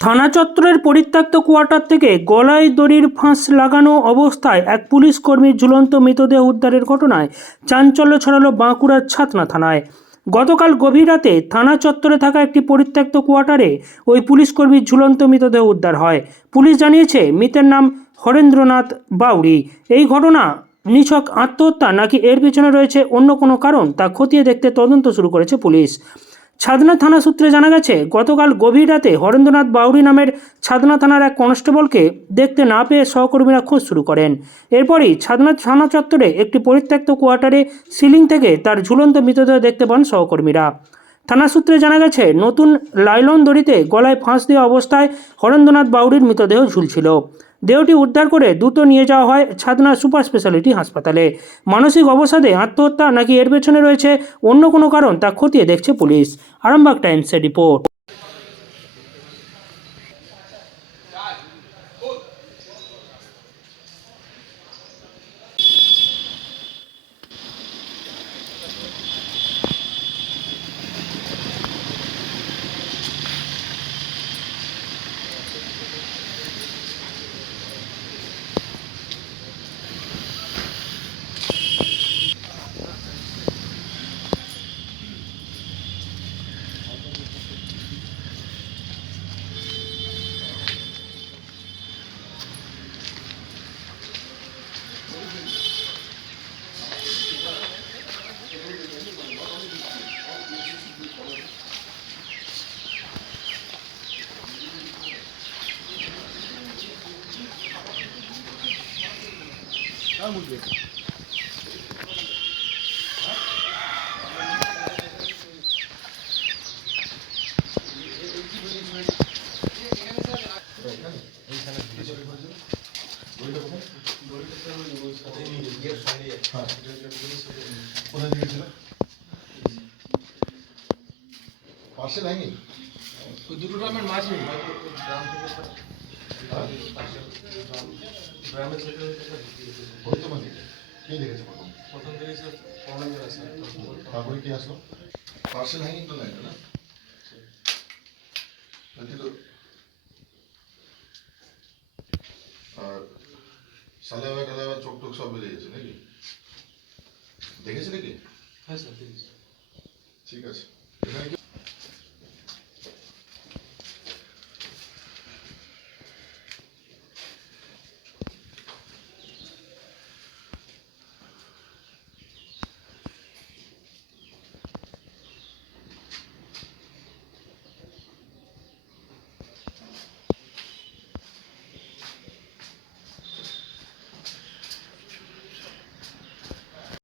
থানা চত্বরের পরিত্যক্ত কোয়ার্টার থেকে গলায় দড়ির ফাঁস লাগানো অবস্থায় এক পুলিশ কর্মীর ঝুলন্ত মৃতদেহ উদ্ধারের ঘটনায় চাঞ্চল্য ছড়ালো বাঁকুড়ার ছাতনা থানায়। গতকাল গভীর রাতে থানা চত্বরে থাকা একটি পরিত্যক্ত কোয়ার্টারে ওই পুলিশ কর্মীর ঝুলন্ত মৃতদেহ উদ্ধার হয়। পুলিশ জানিয়েছে, মৃতের নাম হরেন্দ্রনাথ বাউরি এই ঘটনা নিছক আত্মহত্যা নাকি এর পিছনে রয়েছে অন্য কোনো কারণ তা খতিয়ে দেখতে তদন্ত শুরু করেছে পুলিশ। ছাদনা থানা সূত্রে জানা গেছে, গতকাল গভীর রাতে হরেন্দ্রনাথ বাউরি নামের ছাদনা থানার এক কনস্টেবলকে দেখতে না পেয়ে সহকর্মীরা খোঁজ শুরু করেন। এরপরই ছাদনা থানা চত্বরে একটি পরিত্যক্ত কোয়ার্টারে সিলিং থেকে তার ঝুলন্ত মৃতদেহ দেখতে পান সহকর্মীরা। থানা সূত্রে জানা গেছে, নতুন লাইলন দড়িতে গলায় ফাঁস দেওয়া অবস্থায় হরেন্দ্রনাথ বাউরির মৃতদেহ ঝুলছিল। দেহটি উদ্ধার করে দ্রুত নিয়ে যাওয়া হয় ছাদনা সুপার স্পেশালিটি হাসপাতালে। মানসিক অবসাদে আত্মহত্যা নাকি এর পেছনে রয়েছে অন্য কোনো কারণ তা খতিয়ে দেখছে পুলিশ। আরামবাগ টাইমসের রিপোর্ট। কোথায় দিয়েছিল পাশে লাইনি ওই দুটো গ্রামের মাঝে বর্তমানে কে দেখেছে প্রথম প্রথম থেকে সে প্রবলেম আছে তারপরে কি আসলো পার্সেল হ্যাঙ্গিং তো না এটা না বলছি তো আর সালেবা টালেবা চোখ টোক সব বেরিয়ে গেছে নাকি দেখেছে নাকি হ্যাঁ স্যার ঠিক আছে ঠিক আছে এখানে কি